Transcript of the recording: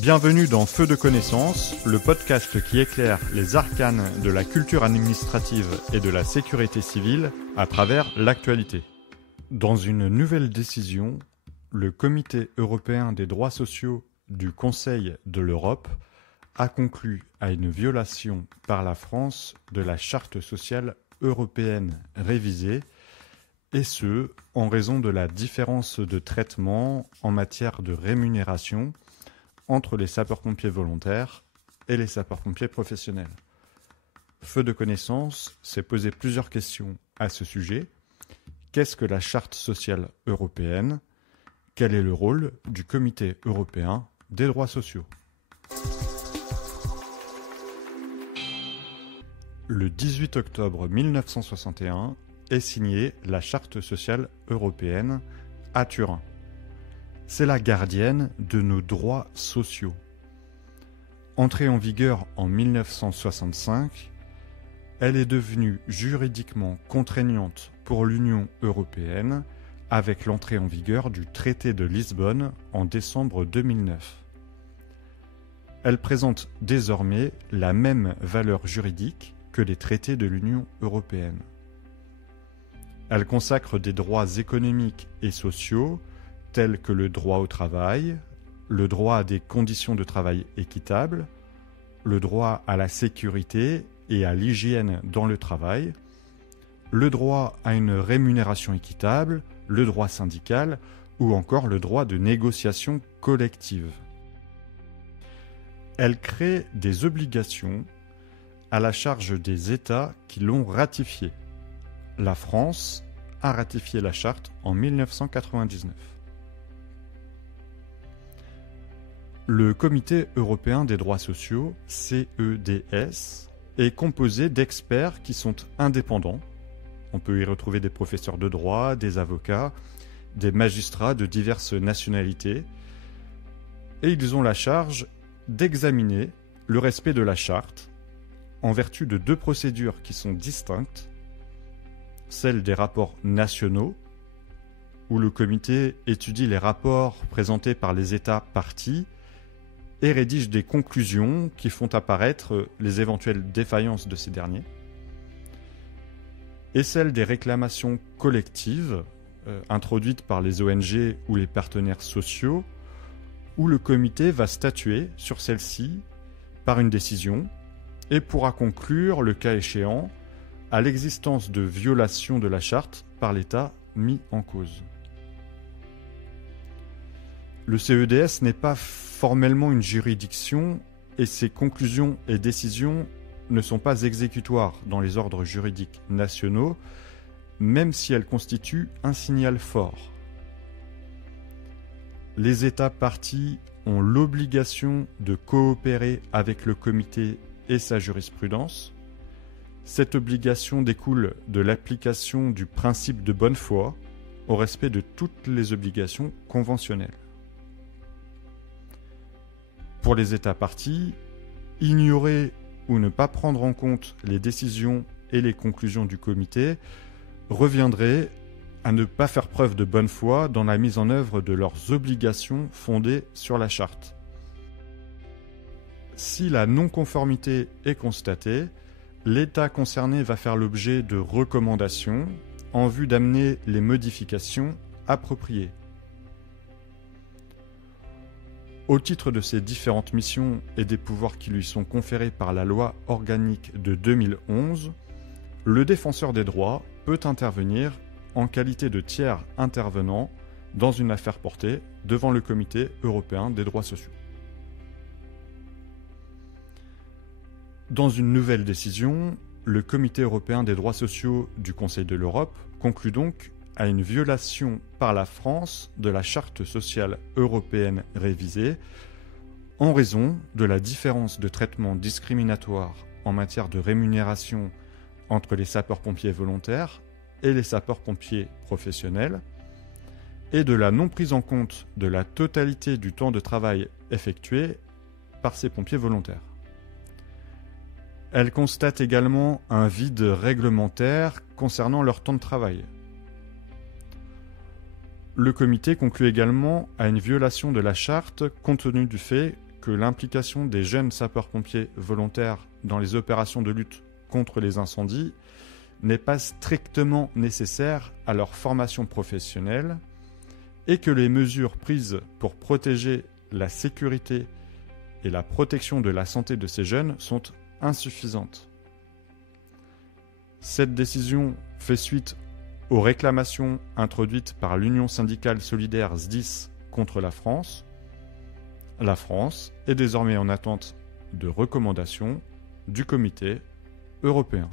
Bienvenue dans Feu de connaissance, le podcast qui éclaire les arcanes de la culture administrative et de la sécurité civile à travers l'actualité. Dans une nouvelle décision, le Comité européen des droits sociaux du Conseil de l'Europe a conclu à une violation par la France de la Charte sociale européenne révisée, et ce, en raison de la différence de traitement en matière de rémunération entre les sapeurs-pompiers volontaires et les sapeurs-pompiers professionnels. Feu de connaissance s'est posé plusieurs questions à ce sujet. Qu'est-ce que la Charte sociale européenne ? Quel est le rôle du Comité européen des droits sociaux ? Le 18 octobre 1961 est signée la Charte sociale européenne à Turin. C'est la gardienne de nos droits sociaux. Entrée en vigueur en 1965, elle est devenue juridiquement contraignante pour l'Union européenne avec l'entrée en vigueur du traité de Lisbonne en décembre 2009. Elle présente désormais la même valeur juridique que les traités de l'Union européenne. Elle consacre des droits économiques et sociaux tels que le droit au travail, le droit à des conditions de travail équitables, le droit à la sécurité et à l'hygiène dans le travail, le droit à une rémunération équitable, le droit syndical ou encore le droit de négociation collective. Elle crée des obligations à la charge des États qui l'ont ratifiée. La France a ratifié la charte en 1999. Le Comité européen des droits sociaux, CEDS, est composé d'experts qui sont indépendants. On peut y retrouver des professeurs de droit, des avocats, des magistrats de diverses nationalités. Et ils ont la charge d'examiner le respect de la charte en vertu de deux procédures qui sont distinctes. Celle des rapports nationaux, où le comité étudie les rapports présentés par les États parties et rédige des conclusions qui font apparaître les éventuelles défaillances de ces derniers, et celle des réclamations collectives introduites par les ONG ou les partenaires sociaux, où le comité va statuer sur celles-ci par une décision et pourra conclure, le cas échéant, à l'existence de violation de la charte par l'État mis en cause. Le CEDS n'est pas formellement une juridiction et ses conclusions et décisions ne sont pas exécutoires dans les ordres juridiques nationaux, même si elles constituent un signal fort. Les États parties ont l'obligation de coopérer avec le comité et sa jurisprudence. Cette obligation découle de l'application du principe de bonne foi au respect de toutes les obligations conventionnelles. Pour les États parties, ignorer ou ne pas prendre en compte les décisions et les conclusions du comité reviendrait à ne pas faire preuve de bonne foi dans la mise en œuvre de leurs obligations fondées sur la charte. Si la non-conformité est constatée, l'État concerné va faire l'objet de recommandations en vue d'amener les modifications appropriées. Au titre de ses différentes missions et des pouvoirs qui lui sont conférés par la loi organique de 2011, le défenseur des droits peut intervenir en qualité de tiers intervenant dans une affaire portée devant le Comité européen des droits sociaux. Dans une nouvelle décision, le Comité européen des droits sociaux du Conseil de l'Europe conclut donc à une violation par la France de la Charte sociale européenne révisée en raison de la différence de traitement discriminatoire en matière de rémunération entre les sapeurs-pompiers volontaires et les sapeurs-pompiers professionnels et de la non prise en compte de la totalité du temps de travail effectué par ces pompiers volontaires. Elle constate également un vide réglementaire concernant leur temps de travail. Le comité conclut également à une violation de la charte compte tenu du fait que l'implication des jeunes sapeurs-pompiers volontaires dans les opérations de lutte contre les incendies n'est pas strictement nécessaire à leur formation professionnelle et que les mesures prises pour protéger la sécurité et la protection de la santé de ces jeunes sont insuffisantes. Cette décision fait suite aux réclamations introduites par l'Union syndicale solidaire SDIS contre la France. La France est désormais en attente de recommandations du Comité européen.